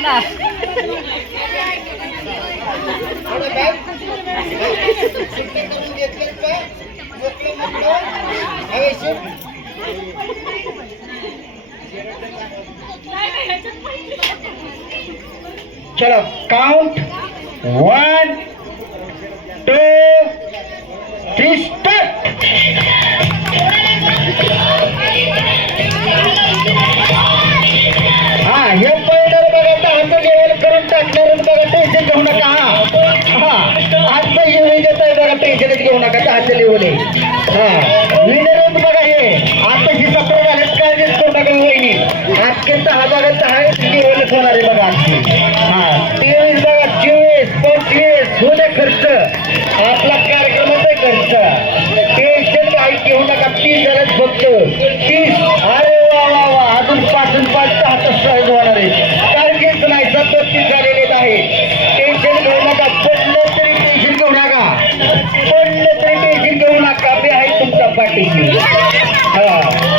येणार थोडं बॅग सुट्टे करून घेतलेत का मोकळं मोकळं हवेशीर चलो count one two three start घेऊ नका दहाचं लेवल आहे हा विनर बघा हे. आता ही सत्र झाल्यात काय देत करू नका वहिनी? आजचे सहा बघा सहा लेवलच होणार आहे बघा आजची हा. तेवीस बघा चोवीस पंचवीस होणे खर्च. आपला कार्यक्रमाचा खर्च. टेन्शन काही घेऊ नका. तीस झाल्यात फक्त. तीस จริงๆก็